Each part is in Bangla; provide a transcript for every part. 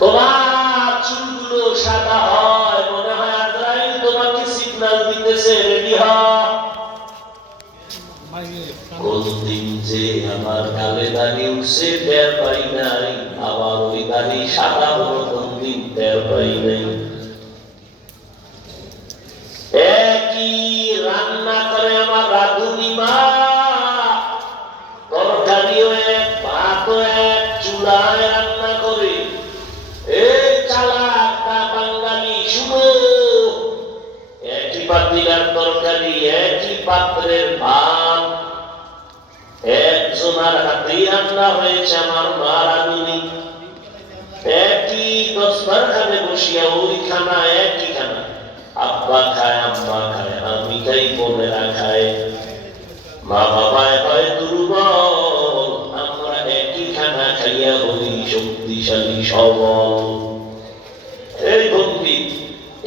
তোমার চুলগুলো সাদা হয়, মনে হয় আজরাইল তোমাকে সিগন্যাল দিতেছে, রেডি হ। কোনদিন যে আমার গালে দাড়ি উঠছে টের পাই নাই, আবার ওই দাড়ি সাদা হলো কোনদিন টের পাই নাই। একই রান্না করে আমার রাধুনি মা, তরকারিও এক, ভাতও এক, চুলায় রান্না করে। এই চালাকটা বাঙালি শুনো, একই পাতিলার তরকারি, একই পাত্রের ভাত, একজনের হাতেই রান্না হয়েছে আমার মা রাধুনি। একই দস্তরখানে বসিয়া ওই খানা, একই খানা, আব্বা খায়, আম্মা খায়, আমি খাই, বোনেরা খায়, মা বাবায় হয় দুর্বল, আমরা একই খানা খাইয়া বলি শক্তিশালী সবল। এই বন্ধু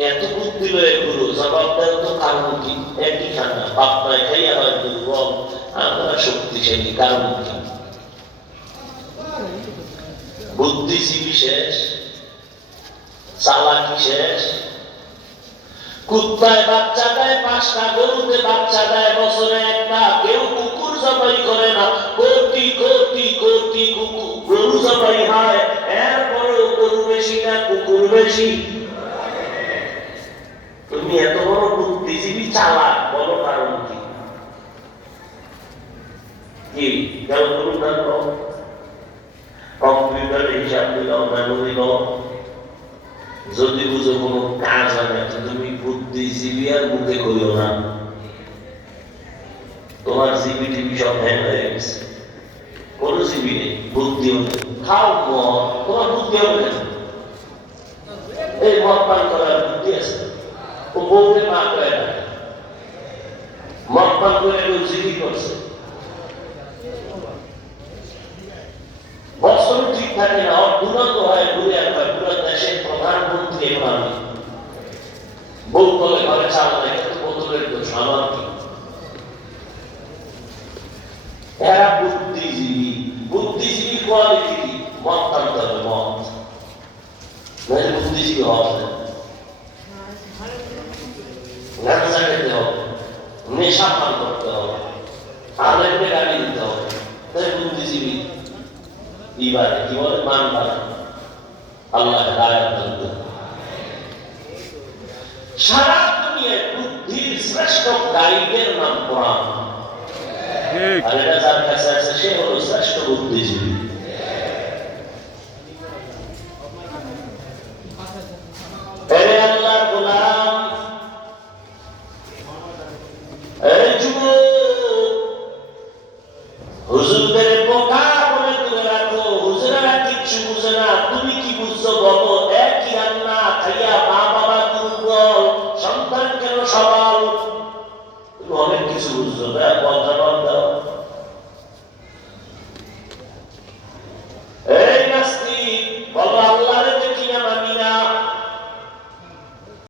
এত বুদ্ধি লয়ে গুরু জবাব দেয় তো কারণ কি? একই খানা বাপমায় খাইয়া হয় দুর্বল, আমরা শক্তিশালী কারণ কি? বুদ্ধিজীবী শেষ, চালাকি শেষ। কুত্তায় বাচ্চা দেয় 5টা, গরুতে বাচ্চা দেয় বছরে একটা। কেউ কুকুর জবাই করে না, কোটি কোটি কোটি কুকুর গরু জবাই হয়, এরপরেও গরু বেশি না কুকুর বেশি। তুমি এত বড় বুদ্ধিজীবী চালাক, বলো কারণ কি? কি কেউ করুন না, কম্পিউটারে হিসাব দিলাম, মেমোরি লো, যদি বুঝো কোনো কাজ হয় না, তুমি বুদ্ধিজীবী আর বুদ্ধে করিও না। তোমার জিবি টিভি সব হ্যাং হয়ে গেছে, কোন জিবি নেই, বুদ্ধিও নেই। খাও মদ, তোমার বুদ্ধি হবে না। এই মদ পান করার বুদ্ধি আছে, ও বউকে মা করে না, মদ পান করে কেউ জিবি করছে। বছর ঠিক থাকে না, দুরন্ত হয়, ঘুরে হয়, পুরো দেশের প্রধানমন্ত্রী আমি। বউ বলে ঘরে চাল নাই, কিন্তু বোতলের দোষ আমার কি? এরা বুদ্ধিজীবী। বুদ্ধিজীবী কোয়ালিটি কি? মদ টানতে হবে, মদ নইলে বুদ্ধিজীবী হওয়া যায়। গাঁজা খেতে হবে, নেশা পান করতে হবে, আলেমকে গালি দিতে হবে, তাই বুদ্ধিজীবী। ইবারে কি বলে? মান বাড়া, আল্লাহ দায়াত জানতে। সারা দুনিয়ায় বুদ্ধির শ্রেষ্ঠ গাইডের নাম কোরআন। আর এটা যার কাছে আছে সে হলো শ্রেষ্ঠ বুদ্ধিজীবী। এরে আল্লাহর গোলাম, এই যুবক, হুজুরদের বোকা বলে তুলে রাখো, হুজুরেরা কিচ্ছু বুঝে না, তুমি কি বুঝছো বলো? একই রান্না খাইয়া মা বাবা দুর্বল, সন্তান কেন সবল? তুমি অনেক কিছু বুঝছো না,